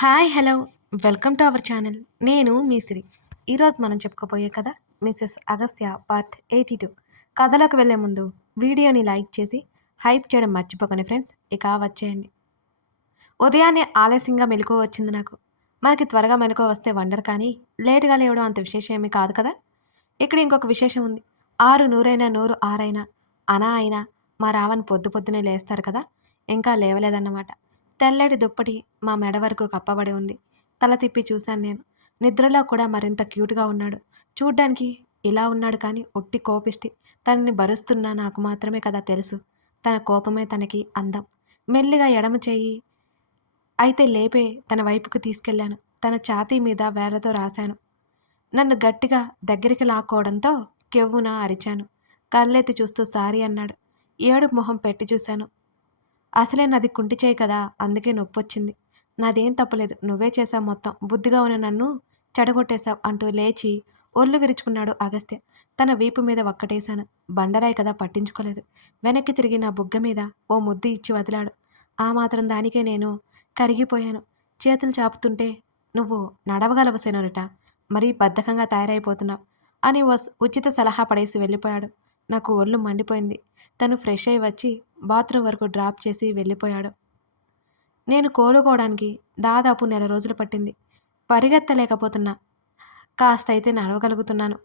Hi hello welcome to our channel. నేను మీ సిరి. ఈరోజు మనం చెప్పుకోబోయే కథ మిసెస్ అగస్త్య పార్ట్ 82. కథలోకి వెళ్ళే ముందు వీడియోని లైక్ చేసి హైప్ చేయడం మర్చిపోకండి ఫ్రెండ్స్. ఇక వచ్చేయండి. ఉదయాన్నే ఆలస్యంగా మెలకువ వచ్చింది నాకు. మనకి త్వరగా మెలకువ వస్తే వండర్, కానీ లేటుగా లేవడం అంత విశేషం ఏమీ కాదు కదా. ఇక్కడ ఇంకొక విశేషం ఉంది. ఆరు నూరైనా నూరు ఆరైనా అనా అయినా మా రావణ్ పొద్దు పొద్దునే లేస్తారు కదా. ఇంకా లేవలేదన్నమాట. తెల్లటి దుప్పటి మా మెడ వరకు కప్పబడి ఉంది. తల తిప్పి చూశాను నేను. నిద్రలో కూడా మరింత క్యూట్గా ఉన్నాడు. చూడ్డానికి ఇలా ఉన్నాడు కానీ ఒట్టి కోపిష్టి. తనని భరుస్తున్నా నాకు మాత్రమే కదా తెలుసు. తన కోపమే తనకి అందం. మెల్లిగా ఎడమ చెయ్యి అయితే లేపే తన వైపుకు తీసుకెళ్లాను. తన ఛాతీ మీద వేళ్లతో రాశాను. నన్ను గట్టిగా దగ్గరికి లాక్కోవడంతో కెవ్వున అరిచాను. కళ్ళెత్తి చూస్తూ సారీ అన్నాడు. ఏడుపు మొహం పెట్టి చూశాను. అసలే నాది కుంటి చేయి కదా, అందుకే నొప్పొచ్చింది. నాదేం తప్పులేదు, నువ్వే చేశావు మొత్తం. బుద్ధిగా ఉన్న నన్ను చెడగొట్టేశావు అంటూ లేచి ఒళ్ళు విరుచుకున్నాడు అగస్త్య. తన వీపు మీద ఒక్కటేశాను. బండరాయి కదా, పట్టించుకోలేదు. వెనక్కి తిరిగి నా బుగ్గ మీద ఓ ముద్దు ఇచ్చి వదిలాడు. ఆ మాత్రం దానికే నేను కరిగిపోయాను. చేతులు చాపుతుంటే నువ్వు నడవగలవు సెనోరిట, మరీ బద్ధకంగా తయారైపోతున్నావు అని ఉచిత సలహా పడేసి వెళ్ళిపోయాడు. నాకు ఒళ్ళు మండిపోయింది. తను ఫ్రెష్ అయి వచ్చి బాత్రూమ్ వరకు డ్రాప్ చేసి వెళ్ళిపోయాడు. నేను కోలుకోవడానికి దాదాపు నెల రోజులు పట్టింది. పరిగెత్తలేకపోతున్నా. కాస్త అయితే నడవగలుగుతున్నాను.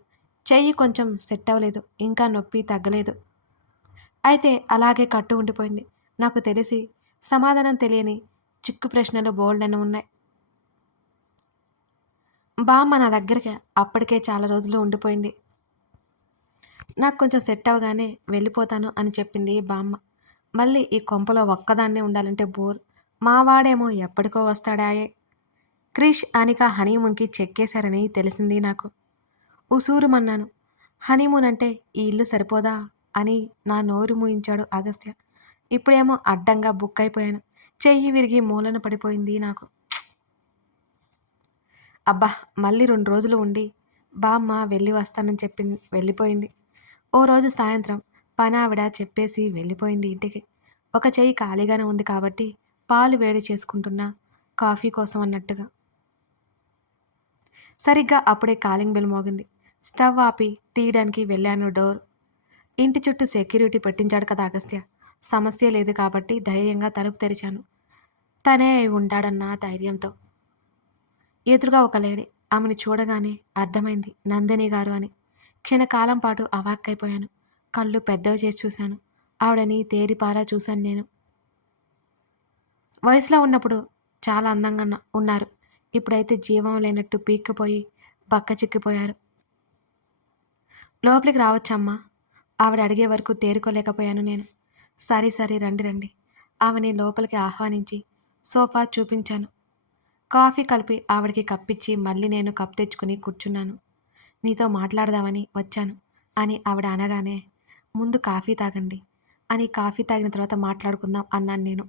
చెయ్యి కొంచెం సెట్ అవ్వలేదు. ఇంకా నొప్పి తగ్గలేదు. అయితే అలాగే కట్టు ఉండిపోయింది. నాకు తెలిసి సమాధానం తెలియని చిక్కు ప్రశ్నలు బోల్డని ఉన్నాయి. బామ్మ నా దగ్గరికి అప్పటికే చాలా రోజులు ఉండిపోయింది. నాకు కొంచెం సెట్ అవ్వగానే వెళ్ళిపోతాను అని చెప్పింది బామ్మ. మళ్ళీ ఈ కొంపలో ఒక్కదాన్నే ఉండాలంటే బోర్. మావాడేమో ఎప్పటికో వస్తాడాయే. క్రిష్, అనిక హనీమూన్కి చెక్కేశారని తెలిసింది నాకు. ఉసూరుమన్నాను. హనీమూన్ అంటే ఈ ఇల్లు సరిపోదా అని నా నోరు మూయించాడు అగస్త్య. ఇప్పుడేమో అడ్డంగా బుక్ అయిపోయాను. చెయ్యి విరిగి మూలన పడిపోయింది నాకు. అబ్బా, మళ్ళీ 2 రోజులు ఉండి బామ్మ వెళ్ళి వస్తానని చెప్పింది, వెళ్ళిపోయింది. ఓ రోజు సాయంత్రం పనావిడ చెప్పేసి వెళ్ళిపోయింది ఇంటికి. ఒక చెయ్యి ఖాళీగానే ఉంది కాబట్టి పాలు వేడి చేసుకుంటున్నా, కాఫీ కోసం అన్నట్టుగా. సరిగ్గా అప్పుడే కాలింగ్ బెల్ మోగింది. స్టవ్ ఆపి తీయడానికి వెళ్ళాను డోర్. ఇంటి చుట్టూ సెక్యూరిటీ పెట్టించాడు కదా అగస్త్య. సమస్య లేదు కాబట్టి ధైర్యంగా తలుపు తెరిచాను. తనే అయి ఉంటాడన్న ధైర్యంతో. ఎదురుగా ఒక లేడీ. ఆమెను చూడగానే అర్థమైంది నందిని గారు అని. క్షణకాలం పాటు అవాక్కైపోయాను. కళ్ళు పెద్దవి చేసి చూశాను. ఆవిడని తేరిపారా చూశాను నేను. వయసులో ఉన్నప్పుడు చాలా అందంగా ఉన్నారు. ఇప్పుడైతే జీవం లేనట్టు పీక్కిపోయి బక్క చిక్కిపోయారు. లోపలికి రావచ్చమ్మా? ఆవిడ అడిగే వరకు తేరుకోలేకపోయాను నేను. సరే సరే, రండి రండి. ఆమెని లోపలికి ఆహ్వానించి సోఫా చూపించాను. కాఫీ కలిపి ఆవిడకి కప్పిచ్చి మళ్ళీ నేను కప్ తెచ్చుకుని కూర్చున్నాను. నీతో మాట్లాడదామని వచ్చాను అని ఆవిడ అనగానే, ముందు కాఫీ తాగండి అని కాఫీ తాగిన తర్వాత మాట్లాడుకుందాం అన్నాను నేను.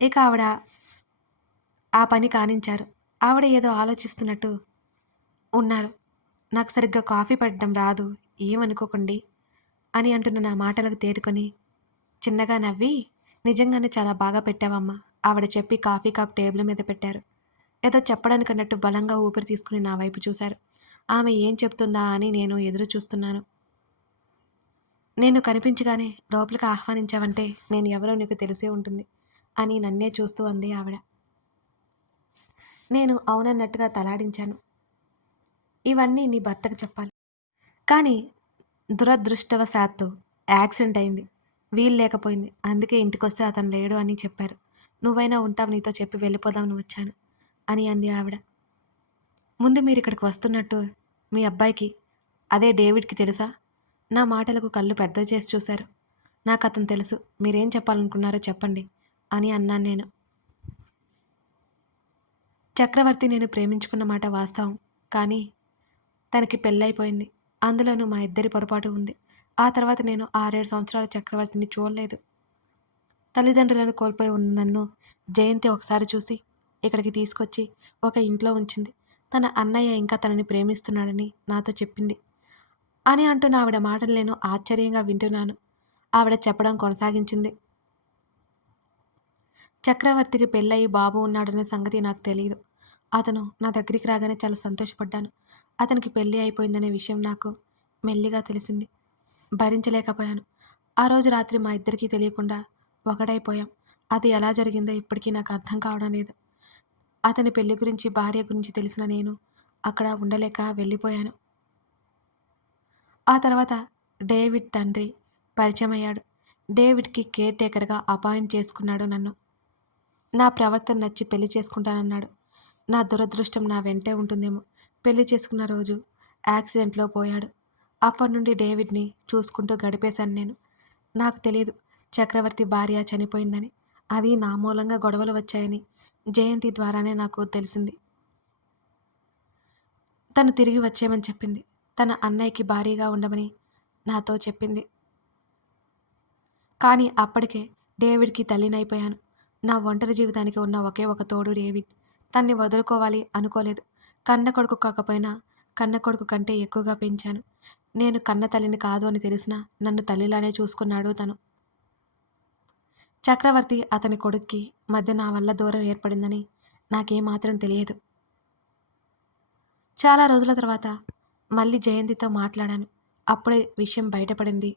ఇక ఆవిడ ఆ పని కానించారు. ఆవిడ ఏదో ఆలోచిస్తున్నట్టు ఉన్నారు. నాకు సరిగ్గా కాఫీ పెట్టడం రాదు, ఏమనుకోకండి అని అంటున్న నా మాటలకు తేరుకొని చిన్నగా నవ్వి, నిజంగానే చాలా బాగా పెట్టావమ్మా ఆవిడ చెప్పి కాఫీ కప్ టేబుల్ మీద పెట్టారు. ఏదో చెప్పడానికి అన్నట్టు బలంగా ఊపిరి తీసుకుని నా వైపు చూశారు. ఆమె ఏం చెప్తుందా అని నేను ఎదురు చూస్తున్నాను. నేను కనిపించగానే లోపలికి ఆహ్వానించావంటే నేను ఎవరో నీకు తెలిసే ఉంటుంది అని నన్నే చూస్తూ అంది ఆవిడ. నేను అవునన్నట్టుగా తలాడించాను. ఇవన్నీ నీ భర్తకు చెప్పాలి. కానీ దురదృష్టవశాత్తు యాక్సిడెంట్ అయింది. వీలు లేకపోయింది. అందుకే ఇంటికొస్తే అతను లేడు అని చెప్పారు. నువ్వైనా ఉంటావు, నీతో చెప్పి వెళ్ళిపోదామని వచ్చాను అని అంది ఆవిడ. ముందు మీరు ఇక్కడికి వస్తున్నట్టు మీ అబ్బాయికి, అదే డేవిడ్కి తెలుసా? నా మాటలకు కళ్ళు పెద్ద చేసి చూశారు. నాకు అతను తెలుసు. మీరేం చెప్పాలనుకున్నారో చెప్పండి అని అన్నాను నేను. చక్రవర్తి నేను ప్రేమించుకున్న మాట వాస్తవం. కానీ తనకి పెళ్ళైపోయింది. అందులోనూ మా ఇద్దరి పొరపాటు ఉంది. ఆ తర్వాత నేను 6-7 సంవత్సరాల చక్రవర్తిని చూడలేదు. తల్లిదండ్రులను కోల్పోయి ఉన్న నన్ను జయంతి ఒకసారి చూసి ఇక్కడికి తీసుకొచ్చి ఒక ఇంట్లో ఉంచింది. తన అన్నయ్య ఇంకా తనని ప్రేమిస్తున్నాడని నాతో చెప్పింది అని అంటున్న ఆవిడ మాటలు నేను ఆశ్చర్యంగా వింటున్నాను. ఆవిడ చెప్పడం కొనసాగించింది. చక్రవర్తికి పెళ్ళయి బాబు ఉన్నాడనే సంగతి నాకు తెలీదు. అతను నా దగ్గరికి రాగానే చాలా సంతోషపడ్డాను. అతనికి పెళ్లి అయిపోయిందనే విషయం నాకు మెల్లిగా తెలిసింది. భరించలేకపోయాను. ఆ రోజు రాత్రి మా ఇద్దరికీ తెలియకుండా ఒకటైపోయాం. అది ఎలా జరిగిందో ఇప్పటికీ నాకు అర్థం కావడం లేదు. అతని పెళ్లి గురించి, భార్య గురించి తెలిసిన నేను అక్కడ ఉండలేక వెళ్ళిపోయాను. ఆ తర్వాత డేవిడ్ తండ్రి పరిచయమయ్యాడు. డేవిడ్‌కి కేర్ టేకర్‌గా అపాయింట్ చేసుకున్నాడు నన్ను. నా ప్రవర్తన నచ్చి పెళ్లి చేసుకుంటానన్నాడు. నా దురదృష్టం నా వెంటే ఉంటుందేమో. పెళ్లి చేసుకున్న రోజు యాక్సిడెంట్‌లో పోయాడు. అప్పటినుండి డేవిడ్‌ని చూసుకుంటూ గడిపేశాను నేను. నాకు తెలీదు చక్రవర్తి భార్య చనిపోయిందని. అది నా మూలంగా గొడవలు వచ్చాయని జయంతి ద్వారానే నాకు తెలిసింది. తను తిరిగి వచ్చేయమని చెప్పింది. తన అన్నయ్యకి భార్యగా ఉండమని నాతో చెప్పింది. కానీ అప్పటికే డేవిడ్‌కి తల్లినైపోయాను. నా ఒంటరి జీవితానికి ఉన్న ఒకే ఒక తోడు డేవిడ్. తన్ని వదులుకోవాలి అనుకోలేదు. కన్న కొడుకు కాకపోయినా కన్న కొడుకు కంటే ఎక్కువగా పెంచాను. నేను కన్న తల్లిని కాదు అని తెలిసినా నన్ను తల్లిలానే చూసుకున్నాడు తను. చక్రవర్తి అతని కొడుక్కి మధ్య నా వల్ల దూరం ఏర్పడిందని నాకేమాత్రం తెలియదు. చాలా రోజుల తర్వాత మళ్ళీ జయంతితో మాట్లాడాను. అప్పుడే విషయం బయటపడింది.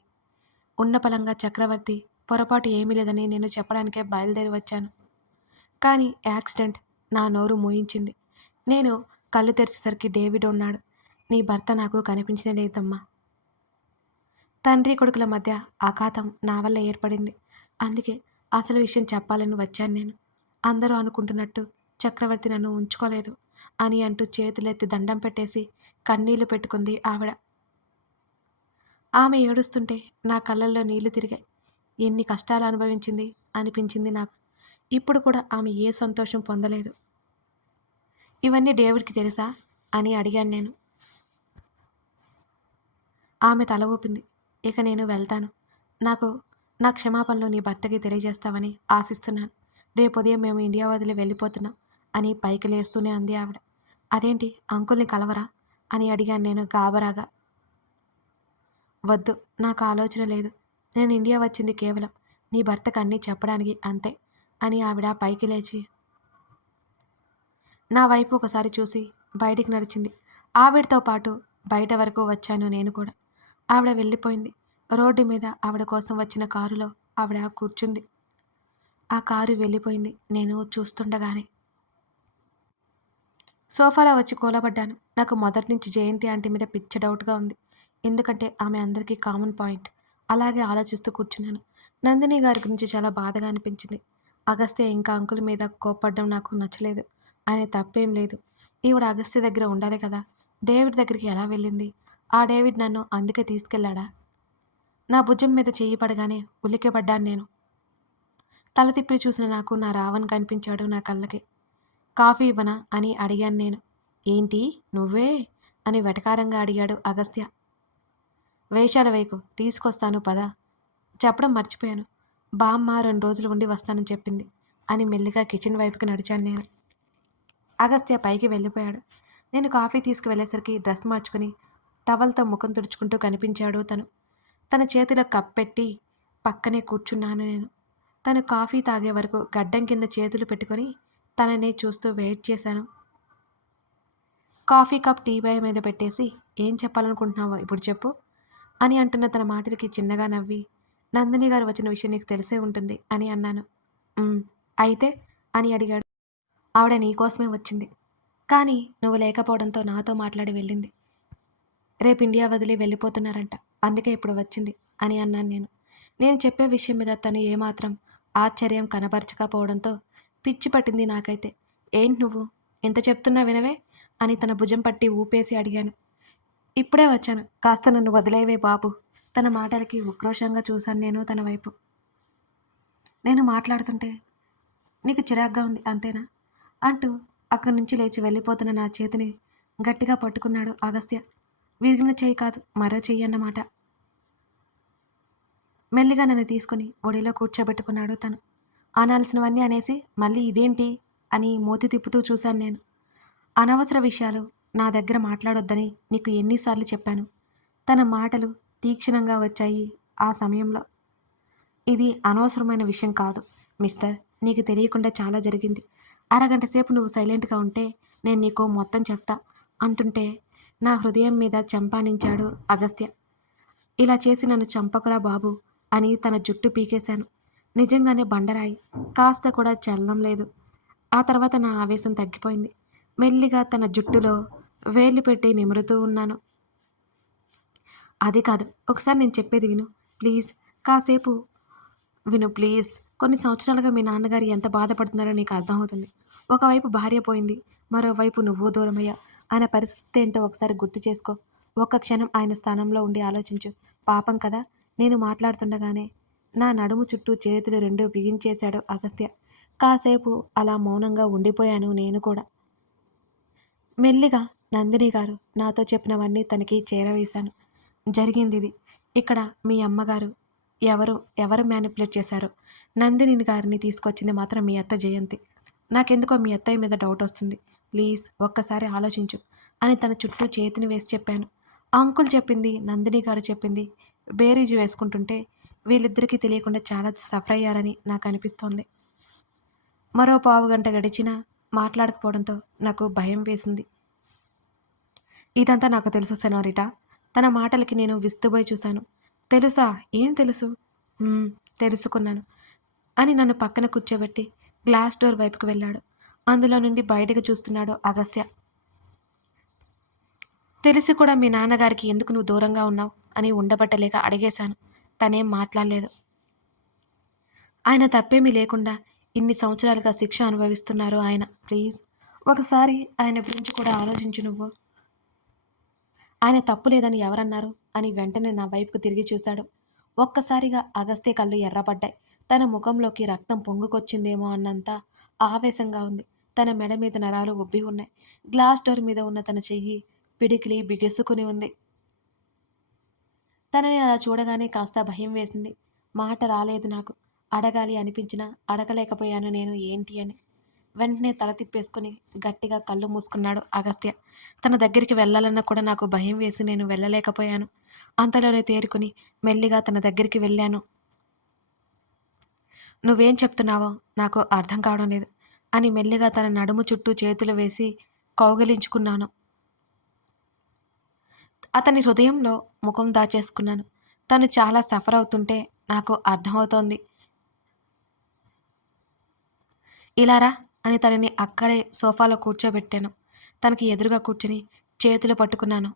ఉన్నపళంగా చక్రవర్తి పొరపాటు ఏమీ లేదని నేను చెప్పడానికే బయలుదేరి వచ్చాను. కానీ యాక్సిడెంట్ నా నోరు మూయించింది. నేను కళ్ళు తెరిచేసరికి డేవిడ్ ఉన్నాడు. నీ భర్త నాకు కనిపించనే లేదమ్మా. తండ్రి కొడుకుల మధ్య ఆఘాతం నా వల్ల ఏర్పడింది. అందుకే అసలు విషయం చెప్పాలని వచ్చాను నేను. అందరూ అనుకుంటున్నట్టు చక్రవర్తి నన్ను ఉంచుకోలేదు అని అంటూ చేతులెత్తి దండం పెట్టేసి కన్నీళ్లు పెట్టుకుంది ఆవిడ. ఆమె ఏడుస్తుంటే నా కళ్ళల్లో నీళ్లు తిరిగాయి. ఎన్ని కష్టాలు అనుభవించింది అనిపించింది నాకు. ఇప్పుడు కూడా ఆమె ఏ సంతోషం పొందలేదు. ఇవన్నీ డేవిడ్‌కి తెలుసా అని అడిగాను నేను. ఆమె తల ఊపింది. ఇక నేను వెళ్తాను. నాకు నా క్షమాపణలు నీ భర్తకి తెలియజేస్తావని ఆశిస్తున్నాను. రేపుదయం మేము ఇండియా వదిలి వెళ్ళిపోతున్నాం అని పైకి లేస్తూనే అంది ఆవిడ. అదేంటి అంకుల్ని కలవరా అని అడిగాను నేను గాబరాగా. వద్దు, నాకు ఆలోచన లేదు. నేను ఇండియా వచ్చింది కేవలం నీ భర్తకు అన్నీ చెప్పడానికి అంతే అని ఆవిడ పైకి లేచి నా వైపు ఒకసారి చూసి బయటికి నడిచింది. ఆవిడతో పాటు బయట వరకు వచ్చాను నేను కూడా. ఆవిడ వెళ్ళిపోయింది. రోడ్డు మీద ఆవిడ కోసం వచ్చిన కారులో ఆవిడ కూర్చుంది. ఆ కారు వెళ్ళిపోయింది నేను చూస్తుండగానే. సోఫాలో వచ్చి కూలబడ్డాను. నాకు మొదటి నుంచి జయంతి ఆంటీ మీద పిచ్చ డౌట్‌గా ఉంది. ఎందుకంటే ఆమె అందరికీ కామన్ పాయింట్. అలాగే ఆలోచిస్తూ కూర్చున్నాను. నందిని గారి గురించి చాలా బాధగా అనిపించింది. అగస్త్య ఇంకా అంకుల్ మీద కోప్పడడం నాకు నచ్చలేదు. ఆయన తప్పేం లేదు. ఈవిడ అగస్త్య దగ్గర ఉండాలి కదా! డేవిడ్ దగ్గరికి ఎలా వెళ్ళింది? ఆ డేవిడ్ నన్ను అందుకే తీసుకెళ్ళాడా? నా భుజం మీద చెయ్యి పడగానే ఉలిక్కిపడ్డాను నేను. తల తిప్పి చూసిన నాకు నా రావణ్ కనిపించాడు నా కళ్ళకి. కాఫీ ఇవ్వనా అని అడిగాను నేను. ఏంటి నువ్వే అని వెటకారంగా అడిగాడు అగస్త్య. వేషాలు వేయకు, తీసుకొస్తాను పద. చెప్పడం మర్చిపోయాను. బామ్మ 2 రోజులు ఉండి వస్తానని చెప్పింది అని మెల్లిగా కిచెన్ వైపుకి నడిచాను నేను. అగస్త్య పైకి వెళ్ళిపోయాడు. నేను కాఫీ తీసుకువెళ్ళేసరికి డ్రెస్ మార్చుకుని టవల్తో ముఖం తుడుచుకుంటూ కనిపించాడు తను. తన చేతిలో కప్ పెట్టి పక్కనే కూర్చున్నాను నేను. తను కాఫీ తాగే వరకు గడ్డం కింద చేతులు పెట్టుకొని తననే చూస్తూ వెయిట్ చేశాను. కాఫీ కప్ టీపాయ్ మీద పెట్టేసి ఏం చెప్పాలనుకుంటున్నావో ఇప్పుడు చెప్పు అని అంటున్న తన మాటలకి చిన్నగా నవ్వి, నందిని గారు వచ్చిన విషయం నీకు తెలిసే ఉంటుంది అని అన్నాను. అయితే అని అడిగాడు. ఆవిడ నీకోసమే వచ్చింది. కానీ నువ్వు లేకపోవడంతో నాతో మాట్లాడి వెళ్ళింది. రేపు ఇండియా వదిలి వెళ్ళిపోతున్నారంట. అందుకే ఇప్పుడు వచ్చింది అని అన్నాను నేను. నేను చెప్పే విషయం మీద తను ఏమాత్రం ఆశ్చర్యం కనబరచకపోవడంతో పిచ్చి పట్టింది నాకైతే. ఏంటి నువ్వు ఎంత చెప్తున్నా వినవే అని తన భుజం పట్టి ఊపేసి అడిగాను. ఇప్పుడే వచ్చాను, కాస్త నన్ను వదిలేవే బాబు. తన మాటలకి ఉక్రోషంగా చూశాను నేను తన వైపు. నేను మాట్లాడుతుంటే నీకు చిరాగ్గా ఉంది అంతేనా అంటూ అక్కడి నుంచి లేచి వెళ్ళిపోతున్న నా చేతిని గట్టిగా పట్టుకున్నాడు అగస్త్య. విరిగిన చెయ్యి కాదు, మరో చెయ్యి అన్నమాట. మెల్లిగా నన్ను తీసుకుని ఒడిలో కూర్చోబెట్టుకున్నాడు తను. అనాల్సినవన్నీ అనేసి మళ్ళీ ఇదేంటి అని మూతి తిప్పుతూ చూశాను నేను. అనవసర విషయాలు నా దగ్గర మాట్లాడొద్దని నీకు ఎన్నిసార్లు చెప్పాను. తన మాటలు తీక్షణంగా వచ్చాయి ఆ సమయంలో. ఇది అనవసరమైన విషయం కాదు మిస్టర్. నీకు తెలియకుండా చాలా జరిగింది. అరగంట సేపు నువ్వు సైలెంట్‌గా ఉంటే నేను నీకు మొత్తం చెప్తా అంటుంటే నా హృదయం మీద చంపానించాడు అగస్త్య. ఇలా చేసి నన్ను చంపకురా బాబు అని తన జుట్టు పీకేశాను. నిజంగానే బండరాయి. కాస్త కూడా చలనం లేదు. ఆ తర్వాత నా ఆవేశం తగ్గిపోయింది. మెల్లిగా తన జుట్టులో వేళ్ళు పెట్టి నిమురుతూ ఉన్నాను. అది కాదు, ఒకసారి నేను చెప్పేది విను. ప్లీజ్, కాసేపు విను ప్లీజ్. కొన్ని సంవత్సరాలుగా మీ నాన్నగారు ఎంత బాధపడుతున్నారో నీకు అర్థమవుతుంది. ఒకవైపు భార్య పోయింది, మరోవైపు నువ్వు దూరమయ్యా. ఆయన పరిస్థితి ఏంటో ఒకసారి గుర్తు చేసుకో. ఒక్క క్షణం ఆయన స్థానంలో ఉండి ఆలోచించు. పాపం కదా. నేను మాట్లాడుతుండగానే నా నడుము చుట్టూ చేతులు రెండూ బిగించేశాడు అగస్త్య. కాసేపు అలా మౌనంగా ఉండిపోయాను నేను కూడా. మెల్లిగా నందిని గారు నాతో చెప్పినవన్నీ తనకి చేరవేశాను. జరిగిందిది. ఇక్కడ మీ అమ్మగారు ఎవరు మ్యానిపులేట్ చేశారో. నందిని గారిని తీసుకొచ్చింది మాత్రం మీ అత్త జయంతి. నాకెందుకో మీ అత్తయ్య మీద డౌట్ వస్తుంది. ప్లీజ్ ఒక్కసారి ఆలోచించు అని తన చుట్టూ చేతిని వేసి చెప్పాను. అంకుల్ చెప్పింది, నందిని గారు చెప్పింది బేరీజు వేసుకుంటుంటే వీళ్ళిద్దరికీ తెలియకుండా చాలా సఫర్ అయ్యారని నాకు అనిపిస్తోంది. మరో పావుగంట గడిచినా మాట్లాడకపోవడంతో నాకు భయం వేసింది. ఇదంతా నాకు తెలుసు సెనోరిటా. తన మాటలకి నేను విస్తుపోయి చూశాను. తెలుసా? ఏం తెలుసు? తెలుసుకున్నాను అని నన్ను పక్కన కూర్చోబెట్టి గ్లాస్ డోర్ వైపుకు వెళ్ళాడు. అందులో నుండి బయటకు చూస్తున్నాడు అగస్త్య. తెలిసి కూడా మీ నాన్నగారికి ఎందుకు నువ్వు దూరంగా ఉన్నావు అని ఉండబట్టలేక అడిగేశాను. తనేం మాట్లాడలేదు. ఆయన తప్పేమీ లేకుండా ఇన్ని సంవత్సరాలుగా శిక్ష అనుభవిస్తున్నారు ఆయన. ప్లీజ్ ఒకసారి ఆయన గురించి కూడా ఆలోచించు నువ్వు. ఆయన తప్పు లేదని ఎవరన్నారు అని వెంటనే నా వైపుకు తిరిగి చూశాడు. ఒక్కసారిగా అగస్త్య కళ్ళు ఎర్రబడ్డాయి. తన ముఖంలోకి రక్తం పొంగుకొచ్చిందేమో అన్నంత ఆవేశంగా ఉంది. తన మెడ మీద నరాలు ఉబ్బి ఉన్నాయి. గ్లాస్ డోర్ మీద ఉన్న తన చెయ్యి పిడికిలి బిగుసుకుని ఉంది. తనని అలా చూడగానే కాస్త భయం వేసింది. మాట రాలేదు నాకు. అడగాలి అనిపించినా అడగలేకపోయాను నేను ఏంటి అని. వెంటనే తల తిప్పేసుకుని గట్టిగా కళ్ళు మూసుకున్నాడు అగస్త్య. తన దగ్గరికి వెళ్ళాలన్నా కూడా నాకు భయం వేసి నేను వెళ్ళలేకపోయాను. అంతలోనే తేరుకుని మెల్లిగా తన దగ్గరికి వెళ్ళాను. నువ్వేం చెప్తున్నావో నాకు అర్థం కావడం లేదు అని మెల్లిగా తన నడుము చుట్టూ చేతులు వేసి కౌగిలించుకున్నాను. అతని హృదయంలో ముఖం దాచేసుకున్నాను. తను చాలా సఫర్ అవుతుంటే నాకు అర్థమవుతోంది. ఇలారా అని తనని అక్కడే సోఫాలో కూర్చోబెట్టాను. తనకి ఎదురుగా కూర్చుని చేతులు పట్టుకున్నాను.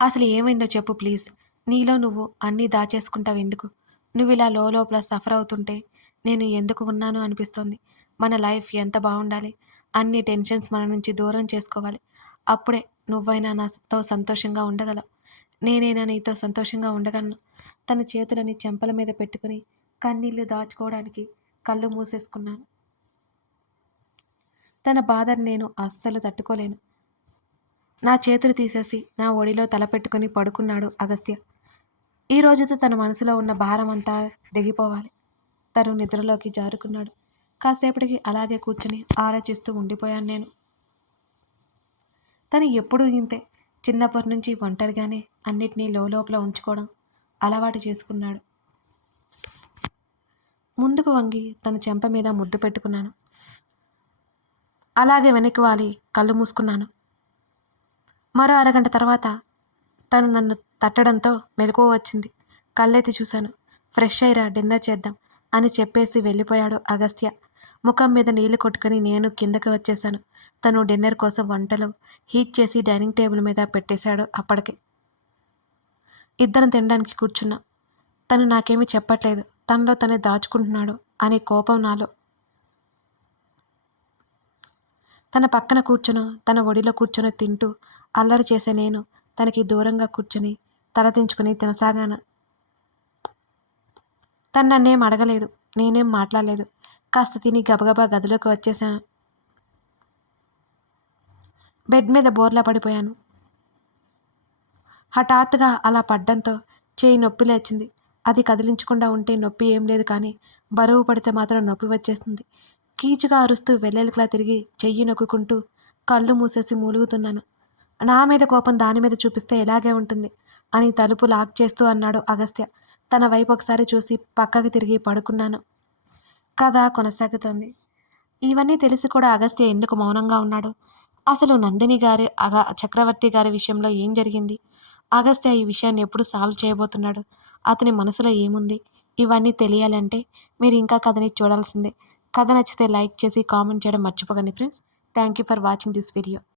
అసలు ఏమైందో చెప్పు ప్లీజ్. నీలో నువ్వు అన్నీ దాచేసుకుంటావు ఎందుకు? నువ్వు ఇలా లోపల సఫర్ అవుతుంటే నేను ఎందుకు ఉన్నాను అనిపిస్తోంది. మన లైఫ్ ఎంత బాగుండాలి. అన్ని టెన్షన్స్ మన నుంచి దూరం చేసుకోవాలి. అప్పుడే నువ్వైనా నాతో సంతోషంగా ఉండగలవు. నేనైనా నీతో సంతోషంగా ఉండగలను. తన చేతులని చెంపల మీద పెట్టుకుని కన్నీళ్లు దాచుకోవడానికి కళ్ళు మూసేసుకున్నాను. తన బాధను నేను అస్సలు తట్టుకోలేను. నా చేతులు తీసేసి నా ఒడిలో తలపెట్టుకుని పడుకున్నాడు అగస్త్య. ఈ రోజుతో తన మనసులో ఉన్న భారం అంతా దిగిపోవాలి. తను నిద్రలోకి జారుకున్నాడు. కాసేపటికి అలాగే కూర్చొని ఆలోచిస్తూ ఉండిపోయాను నేను. తను ఎప్పుడూ ఇంతే. చిన్నప్పటి నుంచి ఒంటరిగానే అన్నిటినీ లోపల ఉంచుకోవడం అలవాటు చేసుకున్నాడు. ముందుకు వంగి తన చెంప మీద ముద్దు పెట్టుకున్నాను. అలాగే వెనక్కి వాలి కళ్ళు మూసుకున్నాను. మరో అరగంట తర్వాత తను నన్ను తట్టడంతో మెలకువ వచ్చింది. కళ్ళెత్తి చూశాను. ఫ్రెష్ అయ్యిరా, డిన్నర్ చేద్దాం అని చెప్పేసి వెళ్ళిపోయాడు అగస్త్య. ముఖం మీద నీళ్లు కొట్టుకుని నేను కిందకి వచ్చేశాను. తను డిన్నర్ కోసం వంటలు హీట్ చేసి డైనింగ్ టేబుల్ మీద పెట్టేశాడు. అప్పటికే ఇద్దరం తినడానికి కూర్చున్నా. తను నాకేమీ చెప్పట్లేదు. తనలో తనే దాచుకుంటున్నాడు అనే కోపం నాలో. తన పక్కన కూర్చొని తన ఒడిలో కూర్చొని తింటూ అల్లరి చేసే నేను తనకి దూరంగా కూర్చొని తలదించుకుని తినసాగాను. తను నన్నేం అడగలేదు. నేనేం మాట్లాడలేదు. కాస్త తిని గబగబా గదిలోకి వచ్చేసాను. బెడ్ మీద బోర్లా పడిపోయాను. హఠాత్తుగా అలా పడ్డంతో చేయి నొప్పి లేచింది. అది కదిలించకుండా ఉంటే నొప్పి ఏం లేదు, కానీ బరువు పడితే మాత్రం నొప్పి వచ్చేస్తుంది. కీచుగా అరుస్తూ వెల్లెలికలా తిరిగి చెయ్యి నొక్కుంటూ కళ్ళు మూసేసి మూలుగుతున్నాను. నా మీద కోపం దాని మీద చూపిస్తే ఎలాగే ఉంటుంది అని తలుపు లాక్ చేస్తూ అన్నాడు అగస్త్య. తన వైపు ఒకసారి చూసి పక్కకి తిరిగి పడుకున్నాను. కథ కొనసాగుతుంది. ఇవన్నీ తెలిసి కూడా అగస్త్య ఎందుకు మౌనంగా ఉన్నాడు? అసలు నందిని గారి చక్రవర్తి గారి విషయంలో ఏం జరిగింది? అగస్త్య ఈ విషయాన్ని ఎప్పుడు సాల్వ్ చేయబోతున్నాడు? అతని మనసులో ఏముంది? ఇవన్నీ తెలియాలంటే మీరు ఇంకా కథని చూడాల్సిందే. కథ నచ్చితే లైక్ చేసి కామెంట్ చేయడం మర్చిపోకండి friends. Thank you for watching this video.